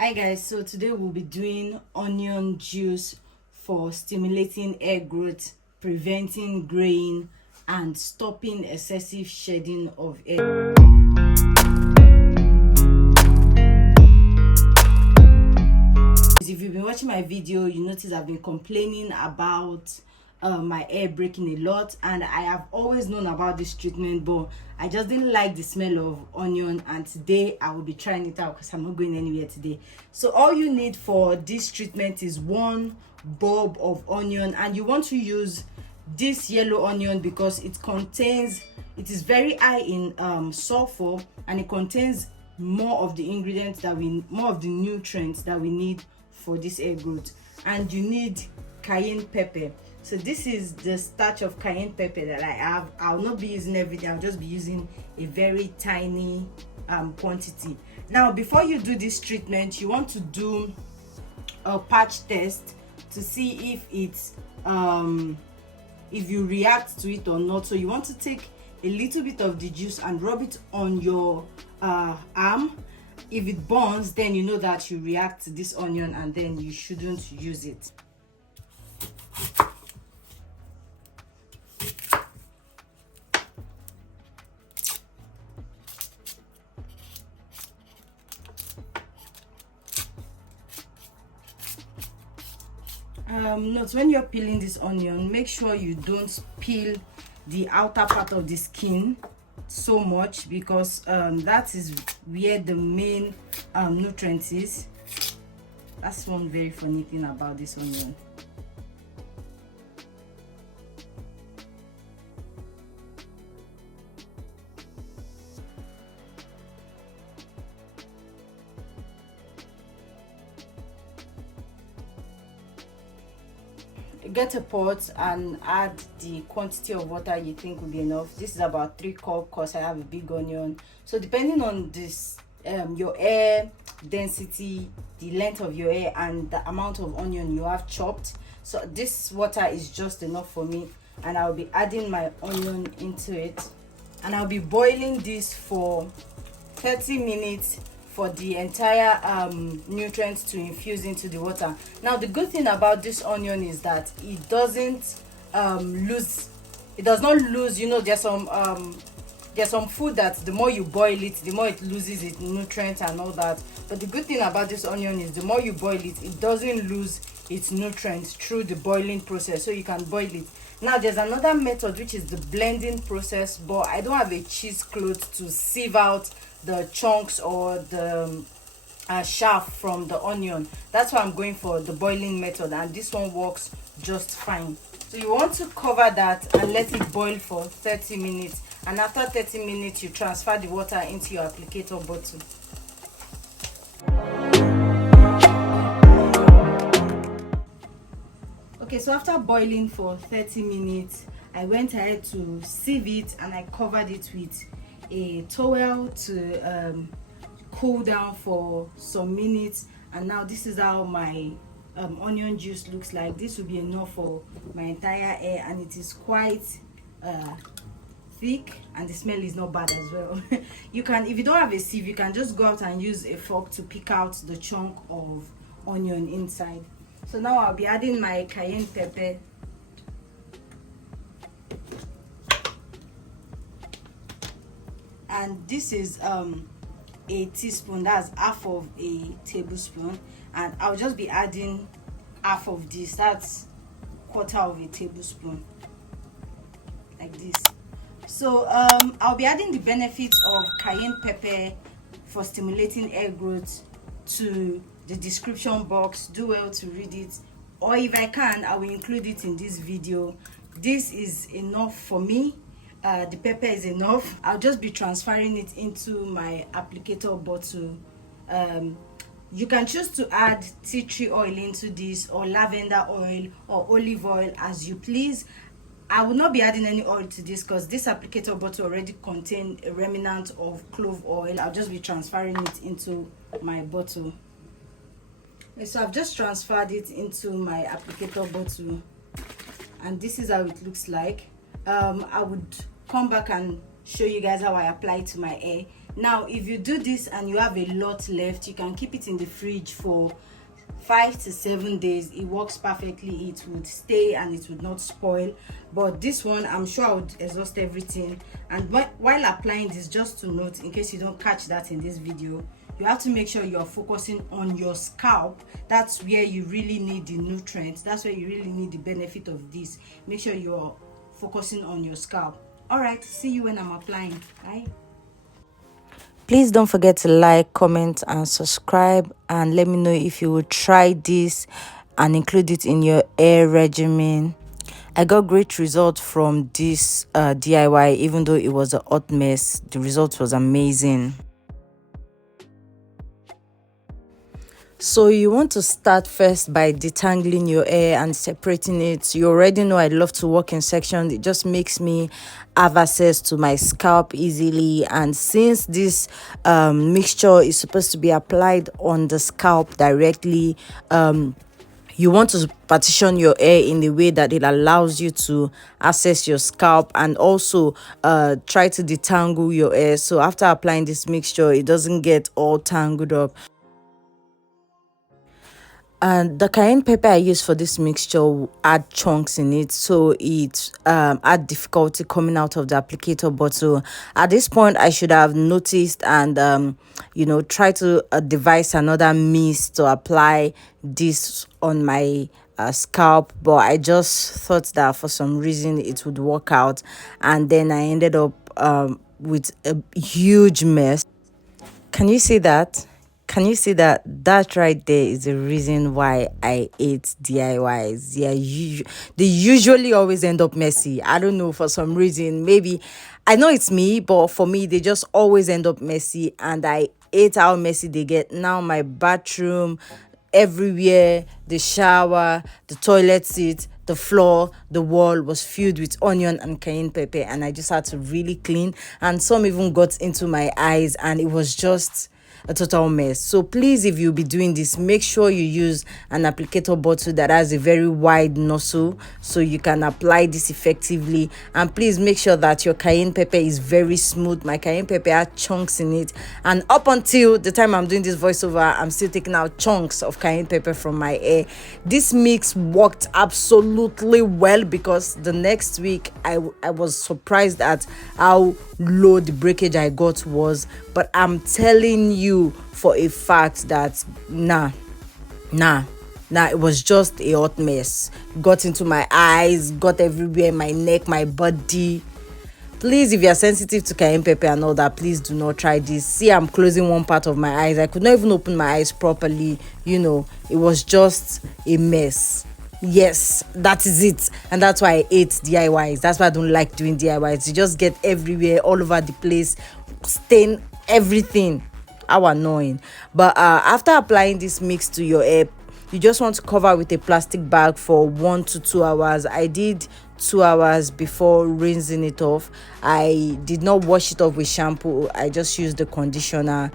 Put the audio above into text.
Hi guys, so today we'll be doing onion juice for stimulating hair growth, preventing graying, and stopping excessive shedding of hair. If you've been watching my video, you notice I've been complaining about my hair breaking a lot, and I have always known about this treatment, but I just didn't like the smell of onion, and today I will be trying it out because I'm not going anywhere today. So all you need for this treatment is one bulb of onion, and you want to use this yellow onion because it is very high in sulfur, and it contains more of the nutrients that we need for this hair growth. And you need cayenne pepper. So this is the starch of cayenne pepper that I have. I'll not be using everything, I'll just be using a very tiny quantity. Now before you do this treatment, you want to do a patch test to see if it's if you react to it or not. So you want to take a little bit of the juice and rub it on your arm. If it burns, then you know that you react to this onion, and then you shouldn't use it. Note when you're peeling this onion, make sure you don't peel the outer part of the skin so much, because that is where the main nutrients is. That's one very funny thing about this onion. Get a pot and add the quantity of water you think will be enough. This is about 3 cups because I have a big onion. So depending on this your hair density, the length of your hair, and the amount of onion you have chopped, so this water is just enough for me. And I'll be adding my onion into it, and I'll be boiling this for 30 minutes for the entire nutrients to infuse into the water. Now the good thing about this onion is that it doesn't does not lose, you know, there's some food that the more you boil it, the more it loses its nutrients and all that. But the good thing about this onion is the more you boil it, it doesn't lose its nutrients through the boiling process, so you can boil it. Now there's another method, which is the blending process, but I don't have a cheesecloth to sieve out the chunks or the chaff from the onion. That's why I'm going for the boiling method, and this one works just fine. So you want to cover that and let it boil for 30 minutes, and after 30 minutes you transfer the water into your applicator bottle. Okay, so after boiling for 30 minutes, I went ahead to sieve it, and I covered it with a towel to cool down for some minutes. And now this is how my onion juice looks like. This will be enough for my entire hair, and it is quite thick, and the smell is not bad as well. You can, if you don't have a sieve, you can just go out and use a fork to pick out the chunk of onion inside. So now I'll be adding my cayenne pepper. And this is a teaspoon, that's half of a tablespoon, and I'll just be adding half of this, that's quarter of a tablespoon, like this. So I'll be adding the benefits of cayenne pepper for stimulating hair growth to the description box. Do well to read it, or if I can, I will include it in this video. This is enough for me. The pepper is enough. I'll just be transferring it into my applicator bottle. You can choose to add tea tree oil into this, or lavender oil, or olive oil, as you please. I will not be adding any oil to this because this applicator bottle already contains a remnant of clove oil. I'll just be transferring it into my bottle. Okay, so I've just transferred it into my applicator bottle, and this is how it looks like. I would come back and show you guys how I apply it to my hair. Now if you do this and you have a lot left, you can keep it in the fridge for 5 to 7 days. It works perfectly. It would stay and it would not spoil. But this one, I'm sure I would exhaust everything. And while applying this, just to note, in case you don't catch that in this video, you have to make sure you're focusing on your scalp. That's where you really need the nutrients. That's where you really need the benefit of this. Make sure you're focusing on your scalp. All right, see you when I'm applying. Bye. Please don't forget to like, comment, and subscribe, and let me know if you would try this and include it in your hair regimen. I got great results from this DIY. Even though it was a hot mess, the result was amazing. So you want to start first by detangling your hair and separating it. You already know I love to work in sections. It just makes me have access to my scalp easily. And since this mixture is supposed to be applied on the scalp directly, you want to partition your hair in the way that it allows you to access your scalp, and also try to detangle your hair. So after applying this mixture, it doesn't get all tangled up. And the cayenne pepper I use for this mixture had chunks in it, so it had difficulty coming out of the applicator bottle. At this point, I should have noticed and try to devise another means to apply this on my scalp, but I just thought that for some reason it would work out, and then I ended up with a huge mess. Can you see that? Can you see that? That right there is the reason why I hate DIYs. They usually always end up messy. I don't know, for some reason. Maybe, I know it's me, but for me, they just always end up messy. And I hate how messy they get. Now my bathroom, everywhere, the shower, the toilet seat, the floor, the wall was filled with onion and cayenne pepper. And I just had to really clean. And some even got into my eyes, and it was just a total mess. So please, if you'll be doing this, make sure you use an applicator bottle that has a very wide nozzle so you can apply this effectively. And please make sure that your cayenne pepper is very smooth. My cayenne pepper had chunks in it, and up until the time I'm doing this voiceover, I'm still taking out chunks of cayenne pepper from my hair. This mix worked absolutely well, because the next week I was surprised at how low the breakage I got was. But I'm telling you for a fact that nah, it was just a hot mess. Got into my eyes, got everywhere, my neck, my body. Please, if you're sensitive to cayenne pepper and all that, please do not try this. See, I'm closing one part of my eyes. I could not even open my eyes properly. It was just a mess. Yes, that is it. And that's why I hate DIYs. That's why I don't like doing DIYs. You just get everywhere, all over the place, stain everything. How annoying. But after applying this mix to your hair, you just want to cover with a plastic bag for 1 to 2 hours. I did 2 hours before rinsing it off. I did not wash it off with shampoo. I just used the conditioner.